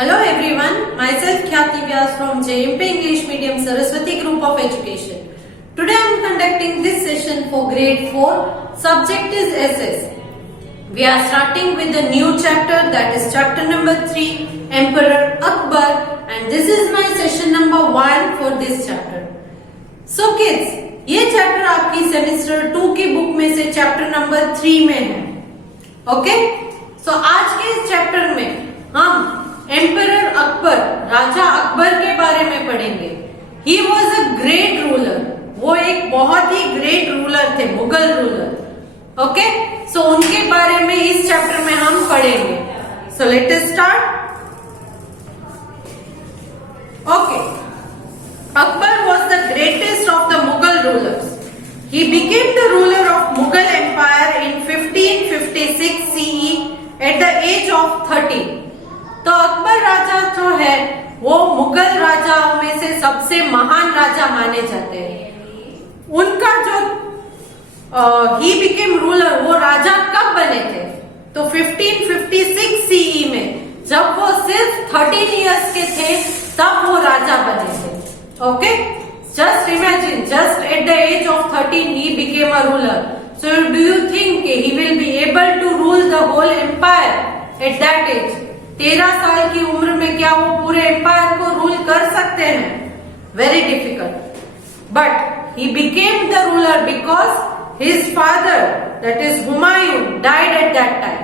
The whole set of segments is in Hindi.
Hello everyone, myself Khyati Vyas from JMP English Medium Saraswati Group of Education. Today I am conducting this session for grade 4. Subject is SS. We are starting with a new chapter, that is chapter number 3, Emperor Akbar, and this is my session number 1 for this chapter. So kids, ये चैप्टर आपकी सेमेस्टर 2 की बुक में से चैप्टर नंबर 3 में है. ओके, सो आज के इस चैप्टर में हम एम्परर अकबर, राजा अकबर के बारे में पढ़ेंगे. He was a great ruler. वो एक बहुत ही ग्रेट रूलर थे, मुगल रूलर. ओके, सो उनके बारे में इस चैप्टर में हम पढ़ेंगे. So let us start. Okay, Akbar was the greatest of the Mughal rulers. He became the ruler of Mughal Empire in 1556 CE at the age of 30. तो अकबर राजा जो है वो मुगल राजाओं में से सबसे महान राजा माने जाते हैं. उनका जो he became ruler, वो राजा कब बने थे? तो 1556 CE में, जब वो सिर्फ 13 इयर्स के थे तब वो राजा बने थे. Okay, just imagine, just at the age of 13 he became a ruler. So do you think he will be able to rule the whole empire at that age? 13 साल की उम्र में क्या वो पूरे एम्पायर को रूल कर सकते हैं? Very difficult. But he became the ruler because his father, that is Humayun, died at that time.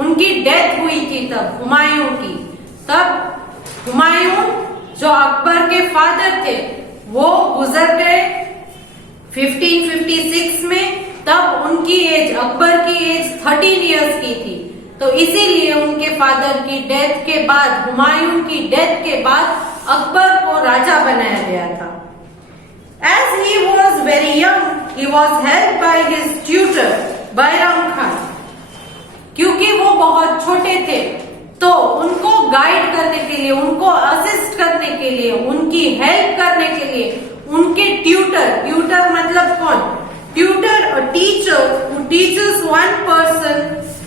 उनकी डेथ हुई थी तब, हुमायूं की. तब हुमायूं जो अकबर के फादर थे वो गुजर गए 1556 में. तब उनकी एज, अकबर की एज 13 इयर्स की थी. तो इसीलिए उनके फादर की डेथ के बाद, हुमायूं की डेथ के बाद अकबर को राजा बनाया गया था. As he was very young, he was helped by his tutor Bairam Khan. क्योंकि वो बहुत छोटे थे तो उनको गाइड करने के लिए, उनको असिस्ट करने के लिए, उनकी हेल्प करने के लिए उनके ट्यूटर, ट्यूटर मतलब कौन? Tutor, a teacher who teachers one person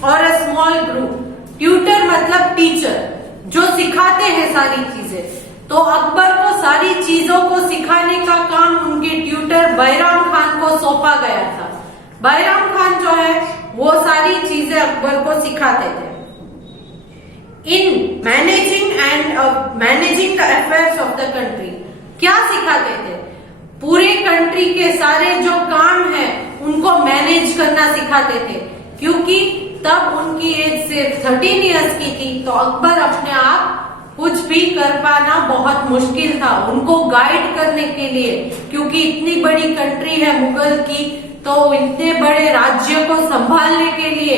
और अ स्मॉल ग्रुप. ट्यूटर मतलब टीचर जो सिखाते हैं सारी चीजें. तो अकबर को सारी चीजों को सिखाने का काम उनके ट्यूटर बैराम खान को सौंपा गया था. बैराम खान जो है वो सारी चीजें अकबर को सिखाते थे. In managing the affairs of the country, क्या सिखाते थे? पूरे कंट्री के सारे जो काम है उनको मैनेज करना सिखाते थे. क्योंकि तब उनकी एज सिर्फ 13 इयर्स की थी तो अकबर अपने आप कुछ भी कर पाना बहुत मुश्किल था. उनको गाइड करने के लिए, क्योंकि इतनी बड़ी कंट्री है मुगल की, तो इतने बड़े राज्य को संभालने के लिए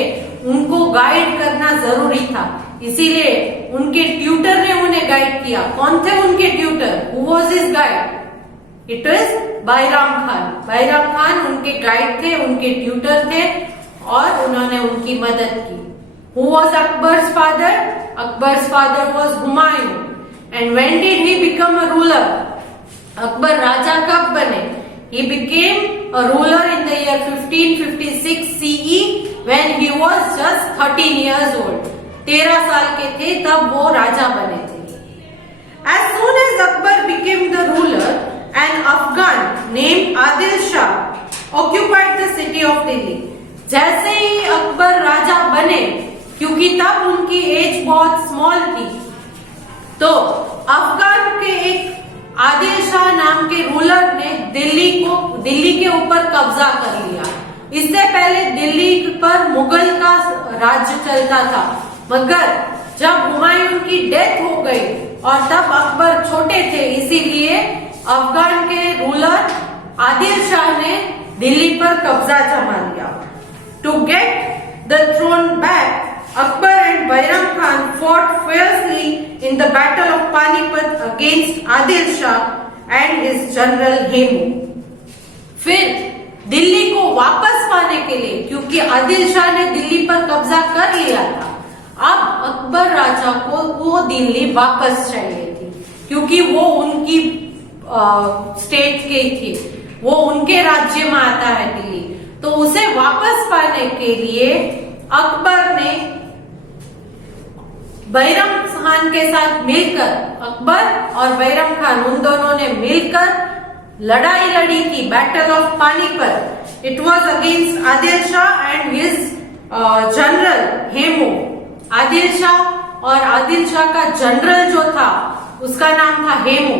उनको गाइड करना जरूरी था. इसीलिए उनके ट्यूटर ने उन्हें गाइड किया. कौन थे उनके tutor? Who was his guide? It was Bairam Khan. Bairam Khan उनके गाइड थे, उनके ट्यूटर थे और उन्होंने उनकी मदद की. Who was Akbar's father? Akbar's father was Humayun. And when did he become a ruler? Akbar राजा कब बने? He became a ruler in the year 1556 CE when he was just 13 years old. 13 साल के थे तब वो राजा बने थे. As soon as Akbar became the ruler, an Afghan named Adil Shah occupied the city of Delhi. जैसे ही अकबर राजा बने, क्योंकि तब उनकी एज बहुत स्मॉल थी, तो अफगान के एक आदिल शाह नाम के रूलर ने दिल्ली के ऊपर कब्जा कर लिया. इससे पहले दिल्ली पर मुगल का राज्य चलता था, मगर जब हुमायूं की डेथ हो गई और तब अकबर छोटे थे, इसीलिए अफगान के रूलर आदिल शाह ने दिल्ली पर कब्जा जमा लिया. To get the throne back, Akbar and Bairam Khan fought fiercely in the Battle of Panipat against Adil Shah and his general Hemu. फिर दिल्ली को वापस पाने के लिए, क्योंकि आदिल शाह ने दिल्ली पर कब्जा कर लिया था, अब अकबर राजा को वो दिल्ली वापस चाहिए थी. क्योंकि वो उनकी स्टेट के थी, वो उनके राज्य में आता है दिल्ली. तो उसे वापस पाने के लिए अकबर ने बैराम खान के साथ मिलकर, अकबर और बैरम खान उन दोनों ने मिलकर लड़ाई लड़ी थी, battle of Panipat. It was against Adil Shah and his general Hemu. Adil Shah और आदिल शाह का जनरल जो था उसका नाम था हेमू।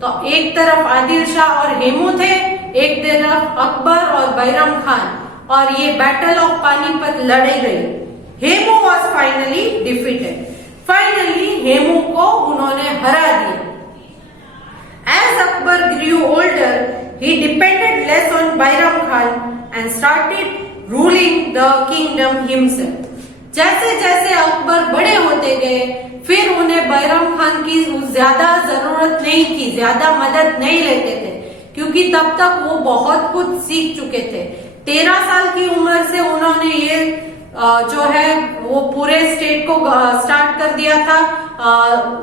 तो एक तरफ आदिल शाह और हेमू थे, एक तरफ अकबर और बैरम खान, और ये बैटल ऑफ पानीपत लड़ी गई। Hemu was finally defeated. Finally Hemu को उन्होंने हरा दिया। As Akbar grew older, he depended less on Bairam Khan and started ruling the kingdom himself. जैसे जैसे अकबर बड़े होते गए, फिर उन्हें बैरम खान की ज्यादा जरूरत नहीं थी, ज्यादा मदद नहीं लेते थे, क्योंकि तब तक वो बहुत कुछ सीख चुके थे। 13 साल की उम्र से उन्होंने ये जो है वो पूरे स्टेट को स्टार्ट कर दिया था,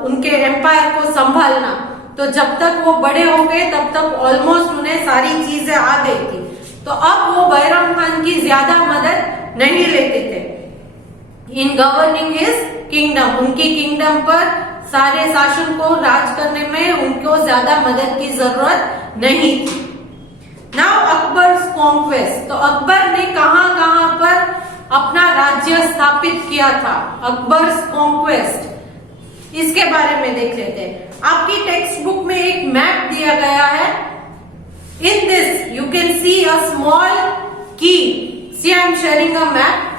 उनके एम्पायर को संभालना। तो जब तक वो बड़े हो गए तब तक ऑलमोस्ट उन्हें सारी चीजें आ गई थी। तो अब वो बैरम खान की ज्यादा मदद नहीं लेते थे इन गवर्निंग हिज किंगडम। उनकी किंगडम पर सारे शासन को राज करने में उनको ज्यादा मदद की जरूरत नहीं थी। Now Akbar conquest. तो अकबर ने कहां पर अपना राज्य स्थापित किया था। अकबर कॉन्क्वेस्ट, इसके बारे में देख लेते हैं। आपकी टेक्स्ट बुक में एक मैप दिया गया है। In this you can see a small key. See I am sharing a map.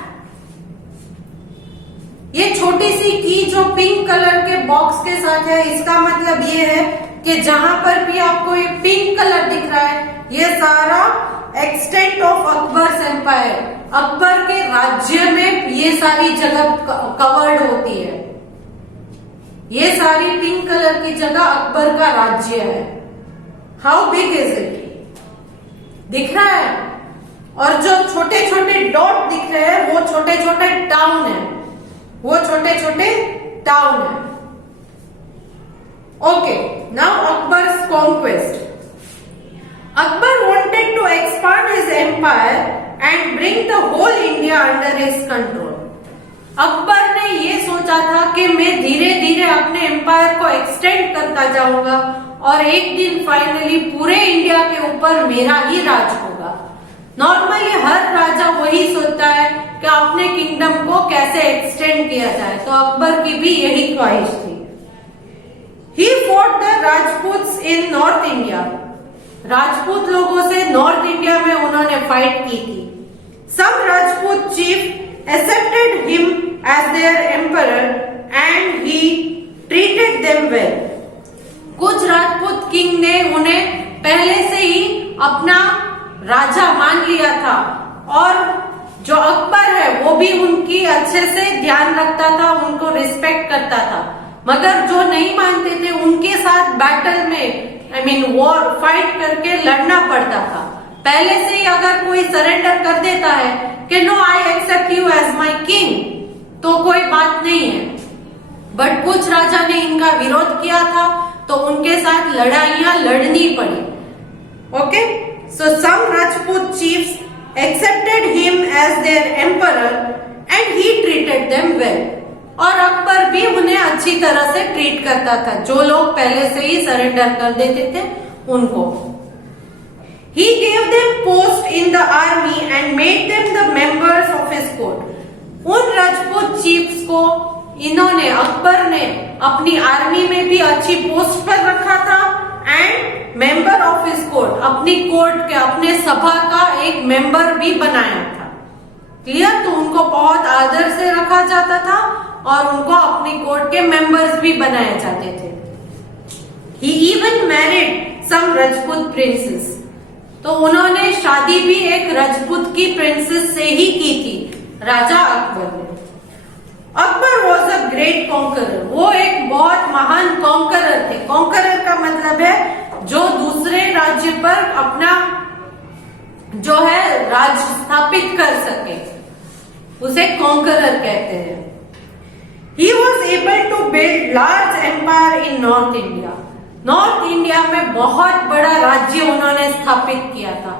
ये छोटी सी की जो पिंक कलर के बॉक्स के साथ है, इसका मतलब ये है कि जहां पर भी आपको ये पिंक कलर दिख रहा है, ये सारा extent of Akbar empire, Akbar के राज्य में ये सारी जगह कवर्ड होती है। ये सारी पिंक कलर की जगह अकबर का राज्य है। How big is it? दिख रहा है? और जो छोटे छोटे डॉट दिख रहे हैं वो छोटे छोटे टाउन है, वो छोटे छोटे टाउन है। Okay, now Akbar's conquest. Akbar wanted to expand his empire and bring the whole India under his control. Akbar ने ये सोचा था कि मैं धीरे धीरे अपने एम्पायर को एक्सटेंड करता जाऊंगा और एक दिन फाइनली पूरे इंडिया के ऊपर मेरा ही राज होगा। नॉर्मली हर राजा वही सोचता है कि अपने किंगडम को कैसे एक्सटेंड किया जाए, तो अकबर की भी यही ख्वाहिश थी। He fought the Rajputs in North India. Rajput लोगों से नॉर्थ इंडिया में उन्होंने फाइट की थी। Some Rajput chief accepted him as their emperor and he treated them well. कुछ राजपूत किंग ने उन्हें पहले से ही अपना राजा मान लिया था और जो अकबर है वो भी उनकी अच्छे से ध्यान रखता था, उनको रिस्पेक्ट करता था। मगर जो नहीं मानते थे उनके साथ बैटल में वॉर फाइट करके लड़ना पड़ता था। पहले से ही अगर कोई सरेंडर कर देता है कि no I accept you as my king, तो कोई बात नहीं है। बट कुछ राजा ने इनका विरोध किया था तो उनके साथ लड़ाइयां लड़नी पड़ी। Okay, so some Rajput chiefs accepted him as their emperor and he treated them well. और अकबर भी उन्हें अच्छी तरह से ट्रीट करता था, जो लोग पहले से ही सरेंडर कर देते थे उनको। He gave them post in the army and made them the members of his court. उन राजपूत चीफ्स को इन्होंने, अकबर ने अपनी आर्मी में भी अच्छी पोस्ट पर रखा था and member of his court, अपनी कोर्ट के, अपने सभा का एक मेंबर भी बनाया था। क्लियर? तो उनको बहुत आदर से रखा जाता था और उनको अपनी कोर्ट के मेंबर्स भी बनाए जाते थे। He even married some Rajput princess. तो उन्होंने शादी भी एक राजपूत की प्रिंसेस से ही की थी, राजा अकबर ने। Akbar was a great conqueror. वो एक बहुत महान कॉन्करर थे। कॉन्करर का मतलब है जो दूसरे राज्य पर अपना जो है राज स्थापित कर सके, उसे कॉन्करर कहते हैं। He was able to build large empire in North India. North India में बहुत बड़ा राज्य उन्होंने स्थापित किया था,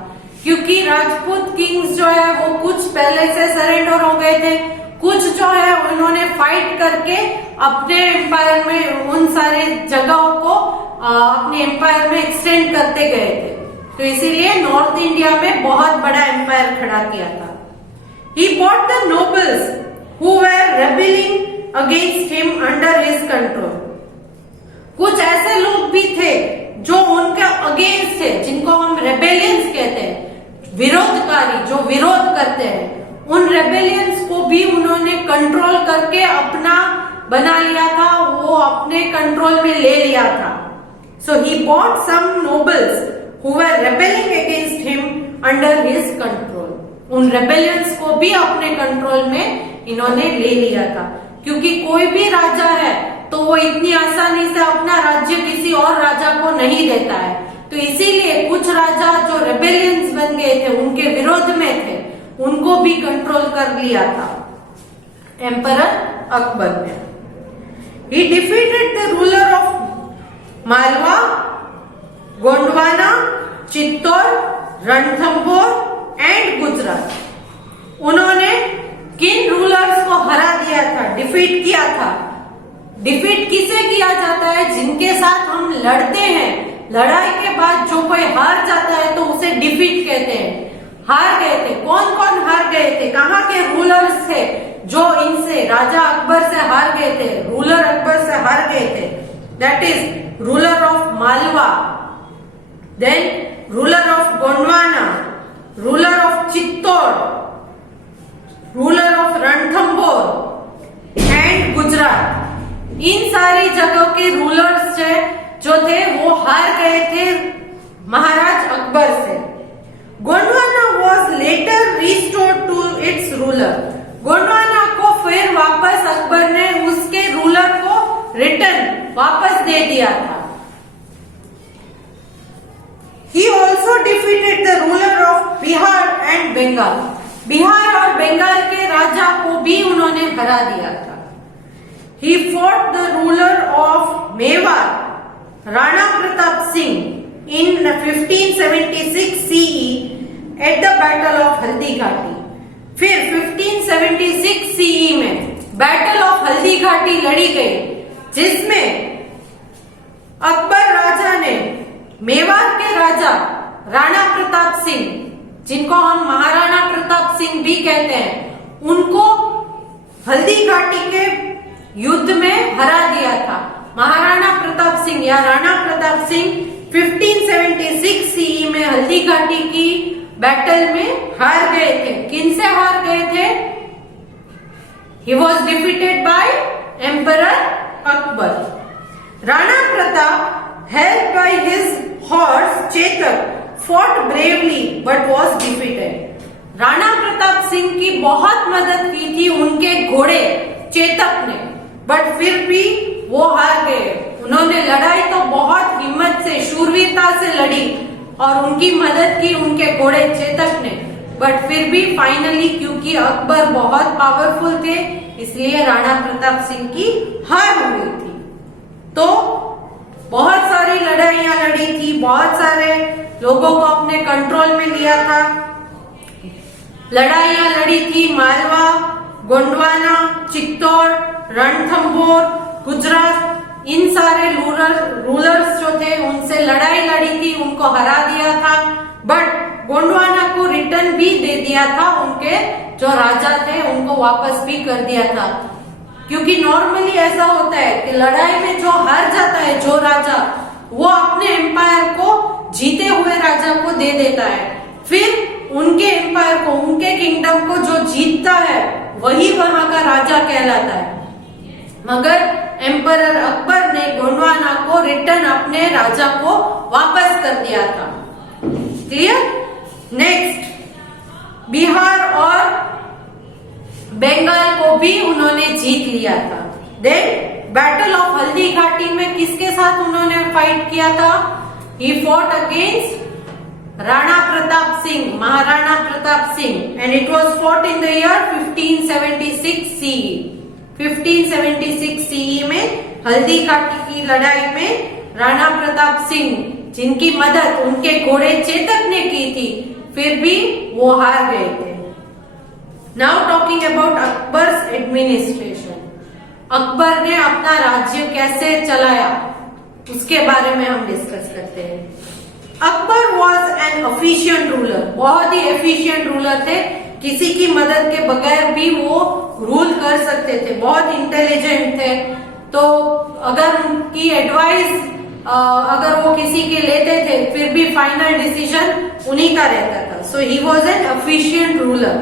क्योंकि राजपूत किंग्स जो है वो कुछ पहले से सरेंडर हो गए थे, कुछ जो है उन्होंने फाइट करके अपने एम्पायर में उन सारे जगहों को अपने एम्पायर में एक्सटेंड करते गए थे। तो इसीलिए नॉर्थ इंडिया में बहुत बड़ा एम्पायर खड़ा किया था। He brought the nobles who were rebelling against him under his control. कुछ ऐसे लोग भी थे जो उनके अगेंस्ट थे, जिनको हम रेबेलियंस कहते हैं, विरोधकारी, जो विरोध करते हैं। उन रेबेलियंस को भी उन्होंने कंट्रोल करके अपना बना लिया था, वो अपने कंट्रोल में ले लिया था। So he brought some nobles who were rebelling against him under his control. उन रेबेलियंस को भी अपने कंट्रोल में इन्होंने ले लिया था, क्योंकि कोई भी राजा है तो वो इतनी आसानी से अपना राज्य किसी और राजा को नहीं देता है। तो इसीलिए कुछ राजा जो रेबेलियंस बन गए थे, उनके विरोध में थे, उनको भी कंट्रोल कर लिया था एम्परर अकबर ने। He defeated the ruler of Malwa, Gondwana, Chittor, Ranthambore and Gujarat. उन्होंने किन रूलर्स को हरा दिया था, डिफीट किया था। डिफीट किसे किया जाता है? जिनके साथ हम लड़ते हैं, लड़ाई के बाद जो कोई हार जाता है तो उसे डिफीट कहते हैं। हार गए थे, कौन कौन हार गए थे? कहाँ के रूलर्स थे जो इनसे, राजा अकबर से हार गए थे, रूलर अकबर से हार गए थे? That is ruler of Malwa, then ruler of Gondwana, ruler of Chittor, ruler of Ranthambore and Gujarat. इन सारी जगहों के रूलर्स जो थे वो हार गए थे महाराज अकबर से। Gondwana was later restored to its ruler. Gondwana को फिर वापस अकबर ने उसके रूलर को रिटर्न वापस दे दिया था। He also defeated the ruler of Bihar and Bengal. Bihar और बंगाल के राजा को भी उन्होंने हरा दिया था। He fought the ruler of Mewar, Rana Pratap Singh in 1576 CE at the Battle of Haldi Ghati. फिर 1576 CE में बैटल ऑफ हल्दी घाटी लड़ी गई, जिसमें अकबर राजा ने मेवाड़ के राजा राणा प्रताप सिंह, जिनको हम महाराणा प्रताप सिंह भी कहते हैं, उनको हल्दी घाटी के युद्ध में हरा दिया था। महाराणा प्रताप सिंह या राणा प्रताप सिंह 1576 CE में हल्दी घाटी की बैटल में हार गए थे। किनसे हार गए थे? He was defeated by Emperor Akbar. Rana Pratap, helped by his horse Chetak, fought bravely but was defeated. Rana Pratap Singh की बहुत मदद की थी उनके घोड़े चेतक ने, बट फिर भी वो हार गए। उन्होंने लड़ाई तो बहुत हिम्मत से, शूरवीरता से लड़ी और उनकी मदद की उनके घोड़े चेतक ने, बट फिर भी फाइनली, क्योंकि अकबर बहुत पावरफुल थे, इसलिए राणा प्रताप सिंह की हार हो गई थी। तो बहुत सारी लड़ाइयां लड़ी थी, बहुत सारे लोगों को अपने कंट्रोल में लिया था। लड़ाइयां लड़ी थी मालवा, गोंडवाना, चित्तौड़, रणथंभौर, गुजरात, इन सारे रूलर्स जो थे उनसे लड़ाई लड़ी थी, उनको हरा दिया था, बट गोंडवाना को रिटर्न भी दे दिया था। उनके जो राजा थे उनको वापस भी कर दिया था, क्योंकि नॉर्मली ऐसा होता है कि लड़ाई में जो हार जाता है जो राजा, वो अपने एम्पायर को जीते हुए राजा को दे देता है। फिर उनके एम्पायर को, उनके किंगडम को जो जीतता है वही वहां का राजा कहलाता है। मगर एम्परर अकबर ने गोंडवाना को रिटर्न अपने राजा को वापस कर दिया था। क्लियर? नेक्स्ट, बिहार और बंगाल को भी उन्होंने जीत लिया था। देन बैटल ऑफ हल्दी घाटी में किसके साथ उन्होंने फाइट किया था? He fought against Rana Pratap Singh, Maharana Pratap Singh, and it was fought in the year 1576 CE। 1576 CE में हल्दी घाटी की लड़ाई में राणा प्रताप सिंह, जिनकी मदद उनके घोड़े चेतक ने की थी, फिर भी वो हार गए थे। Now talking about Akbar's administration. Akbar ने अपना राज्य कैसे चलाया, उसके बारे में हम डिस्कस करते हैं। Akbar was an efficient ruler, बहुत ही एफिशिएंट रूलर थे, किसी की मदद के बगैर भी वो रूल कर सकते थे, बहुत इंटेलिजेंट थे। तो अगर उनकी एडवाइस अगर वो किसी के लेते थे, फिर भी फाइनल डिसीजन उन्हीं का रहता था। So he was an efficient ruler.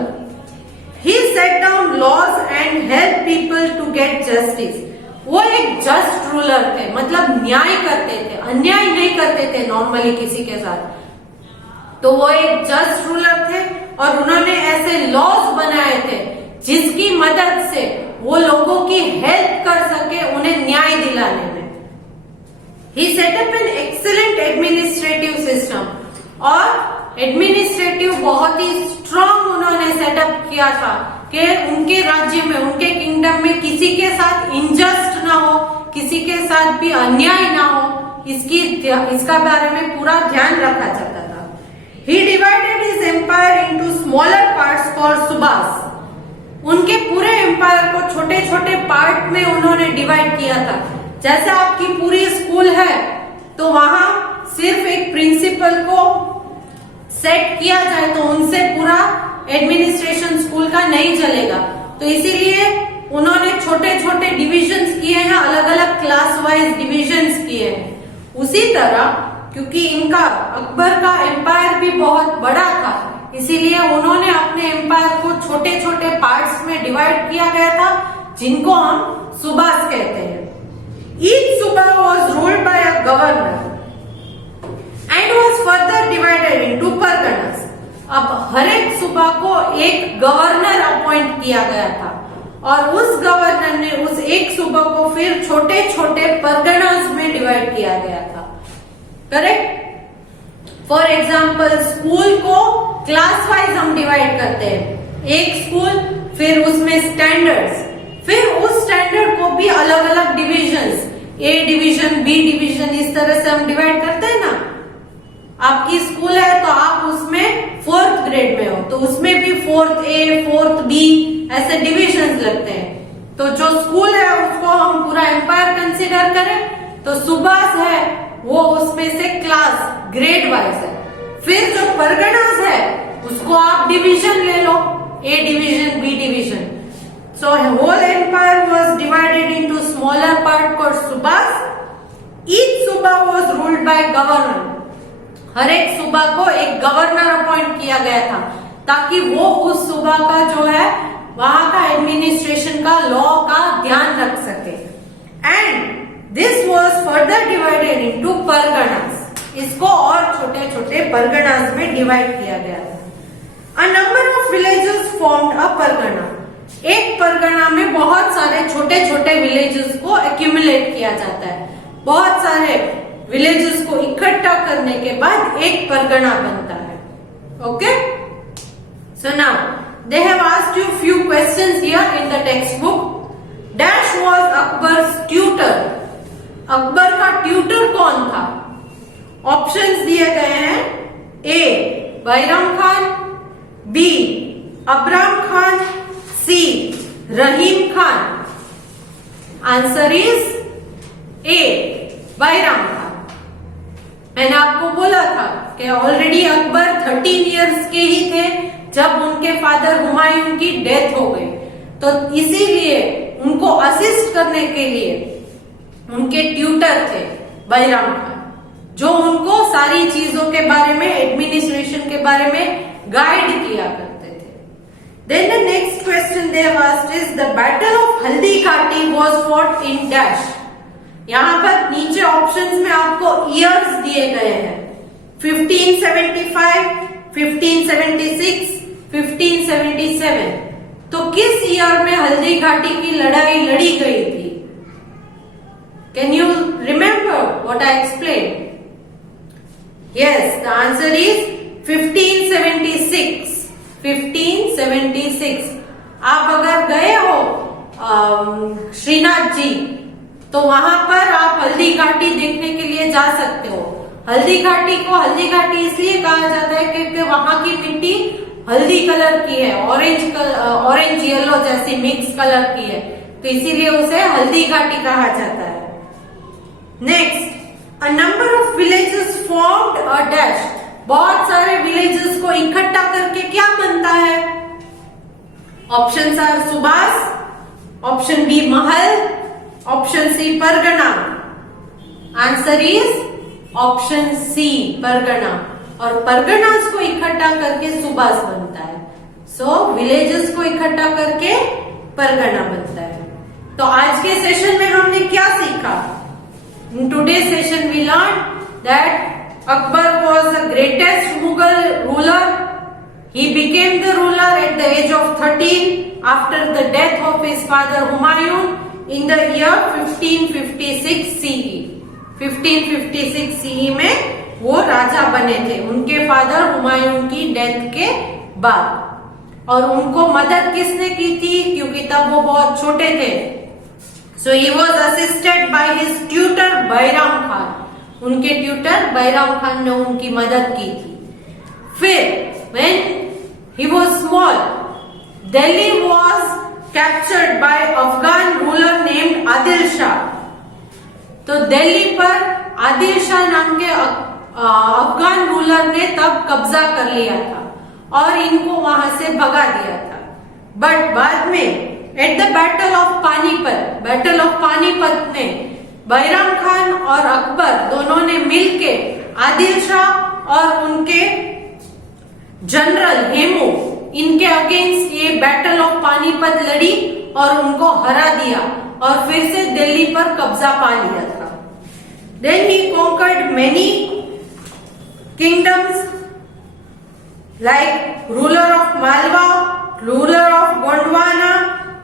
He set down laws and help people to get justice. वो एक जस्ट रूलर थे, मतलब न्याय करते थे, अन्याय नहीं करते थे नॉर्मली किसी के साथ। तो वो एक जस्ट रूलर थे और उन्होंने ऐसे लॉज बनाए थे जिसकी मदद से वो लोगों की हेल्प कर सके, उन्हें न्याय दिलाने में। He set up an excellent administrative system, और एडमिनिस्ट्रेटिव बहुत ही स्ट्रांग उन्होंने सेटअप किया था कि उनके राज्य में, उनके किंगडम में किसी के साथ इनजस्ट ना हो, किसी के साथ भी अन्याय ना हो, इसका बारे में पूरा ध्यान रखा जाता था। He divided his empire into smaller parts for subas. उनके पूरे एम्पायर को छोटे छोटे पार्ट में उन्होंने डिवाइड किया था। जैसे आपकी पूरी स्कूल है तो वहां सिर्फ एक प्रिंसिपल को सेट किया जाए तो उनसे पूरा एडमिनिस्ट्रेशन स्कूल का नहीं चलेगा, तो इसीलिए उन्होंने छोटे छोटे डिविजन्स किए हैं, अलग अलग क्लास वाइज डिविजन्स किए हैं। उसी तरह क्योंकि इनका अकबर का एम्पायर भी बहुत बड़ा था, इसीलिए उन्होंने अपने एम्पायर को छोटे छोटे पार्ट्स में डिवाइड किया गया था, जिनको हम सुबास कहते हैं। Each suba was ruled bye a governor and was further divided into Parganas. अब हर एक सूबा को एक गवर्नर अपॉइंट किया गया था और उस गवर्नर ने उस एक सूबा को फिर छोटे छोटे परगनास में डिवाइड किया गया था। करेक्ट? फॉर एग्जाम्पल स्कूल को क्लास वाइज हम डिवाइड करते हैं, एक स्कूल, फिर उसमें स्टैंडर्ड्स, फिर उस स्टैंडर्ड को भी अलग अलग divisions, A division, B division, इस तरह से हम डिवाइड करते हैं ना। आपकी स्कूल है तो आप उसमें 4th ग्रेड में हो, तो उसमें भी 4th A, 4th B ऐसे डिविजन्स लगते हैं। तो जो स्कूल है उसको हम पूरा एम्पायर कंसीडर करें तो सुबास है वो उसमें से क्लास ग्रेड वाइज है। फिर जो परगनास है उसको आप डिवीजन ले लो, A division, B division. So whole empire was divided into smaller part called subas. Each suba was ruled by governor. हर एक सूबा को एक गवर्नर अपॉइंट किया गया था ताकि वो उस सूबा का जो है वहां का एडमिनिस्ट्रेशन का, लॉ का ध्यान रख सके। And this was further divided into Parganas. इसको और छोटे छोटे परगनास में डिवाइड किया गया था। अ नंबर ऑफ विलेजेस फॉर्म्ड अ परगना। एक परगना में बहुत सारे छोटे छोटे विलेजेस को एक्यूमुलेट किया जाता है। बहुत सारे विलेजेस को इकट्ठा करने के बाद एक परगना बनता है। Okay, so now they have asked you few questions here in the text book. Dash was Akbar's tutor. अकबर का ट्यूटर कौन था? ऑप्शंस दिए गए हैं। A Bairam Khan, B Abram Khan, C Rahim Khan. Answer is A Bairam Khan. मैंने आपको बोला था कि ऑलरेडी अकबर 13 इयर्स के ही थे जब उनके फादर हुमायूं की डेथ हो गई, तो इसीलिए उनको असिस्ट करने के लिए उनके ट्यूटर थे बैरम खान, जो उनको सारी चीजों के बारे में, एडमिनिस्ट्रेशन के बारे में गाइड किया करते थे। Then the next question they have asked is the battle of Haldi Ghati was fought in dash. यहाँ पर नीचे ऑप्शंस में आपको ईयर्स दिए गए हैं। 1575, 1576, 1577। तो किस ईयर में हल्दी घाटी की लड़ाई लड़ी गई थी? Can you remember what I explain? Yes, the answer is 1576। 1576। आप अगर गए हो श्रीनाथ जी तो वहां पर आप हल्दी घाटी देखने के लिए जा सकते हो। हल्दी घाटी को हल्दी घाटी इसलिए कहा जाता है क्योंकि वहां की मिट्टी हल्दी कलर की है, ऑरेंज येलो जैसी मिक्स कलर की है, तो इसीलिए उसे हल्दी घाटी कहा जाता है। Next, a number of villages formed a dash, बहुत सारे विलेजेस को इकट्ठा करके क्या बनता है? Option are subas, option B mahal, option C pargana. Answer is option C pargana, और परगनास को इकट्ठा करके सुबास बनता है। सो विलेजेस को इकट्ठा करके परगना बनता है। तो आज के सेशन में हमने क्या सीखा? In today's session we learned that Akbar was the greatest Mughal ruler. He became the ruler at the age of 13 after the death of his father Humayun in the year 1556 CE. 1556 CE में वो राजा बने थे उनके फादर हुमायूं की डेथ के बाद। और उनको मदद किसने की थी? क्योंकि तब वो बहुत छोटे थे। So he was assisted by his tutor Bairam Khan. उनके ट्यूटर बैराम खान ने उनकी मदद की थी। फिर when he was small, Delhi was captured by Afghan ruler named Adil Shah. तो दिल्ली पर आदिल शाह नाम के अफगान रूलर ने तब कब्जा कर लिया था और इनको वहां से भगा दिया था। बट बाद में at the battle of Panipat में बैराम खान और अकबर दोनों ने मिलके आदिल शाह और उनके जनरल हेमू इनके अगेंस्ट ये बैटल ऑफ पानीपत लड़ी और उनको हरा दिया और फिर से दिल्ली पर कब्जा पा लिया था। Then he conquered many kingdoms like ruler of Malwa, ruler of Gondwana,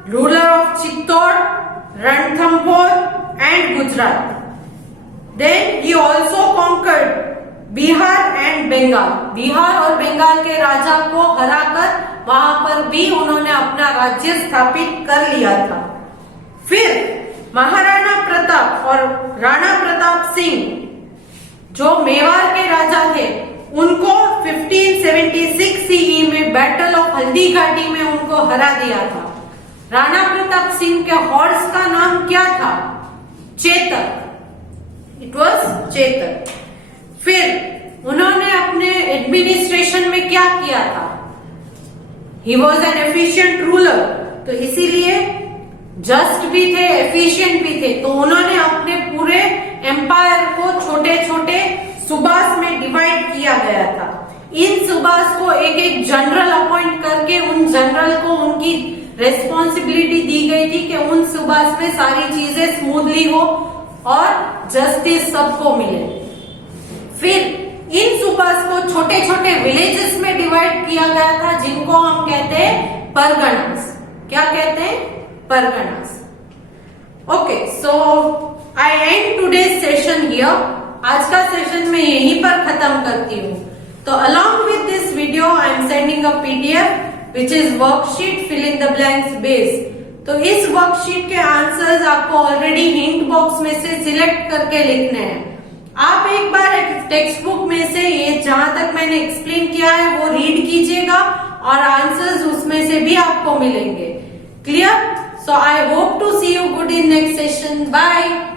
ruler of Chittor, Ranthambore and Gujarat. Then he also conquered Bihar and Bengal. Bihar और बंगाल के राजा को हराकर वहां पर भी उन्होंने अपना राज्य स्थापित कर लिया था। फिर महाराणा प्रताप और राणा प्रताप सिंह जो मेवाड़ के राजा थे उनको 1576 सीई में बैटल ऑफ हल्दी घाटी में उनको हरा दिया था। राणा प्रताप सिंह के हॉर्स का नाम क्या था? चेतक। It was Chetak. फिर उन्होंने अपने एडमिनिस्ट्रेशन में क्या किया था? He was an efficient ruler, तो इसीलिए जस्ट भी थे, एफिशिएंट भी थे। तो उन्होंने अपने पूरे एम्पायर को छोटे छोटे सूबास में डिवाइड किया गया था। इन सूबास को एक एक जनरल अपॉइंट करके उन जनरल को उनकी रेस्पॉन्सिबिलिटी दी गई थी कि उन सूबास में सारी चीजें स्मूथली हो और जस्टिस सबको मिले। फिर इन सूबास को छोटे छोटे विलेजेस में डिवाइड किया गया था जिनको हम कहते हैं परगनास। क्या कहते हैं? Parganas. Okay, so I and today's session here. आज का सेशन मैं यहीं पर खत्म करती हूँ। तो along with this video I am sending a PDF which is worksheet fill in the blanks base. तो इस वर्कशीट के आंसर्स आपको ऑलरेडी हिंट बॉक्स में से सिलेक्ट करके लिखने हैं। आप एक बार टेक्स्ट बुक में से ये जहां तक मैंने एक्सप्लेन किया है वो रीड कीजिएगा और आंसर्स उसमें से भी आपको मिलेंगे। Clear? So I hope to see you good in next session. Bye.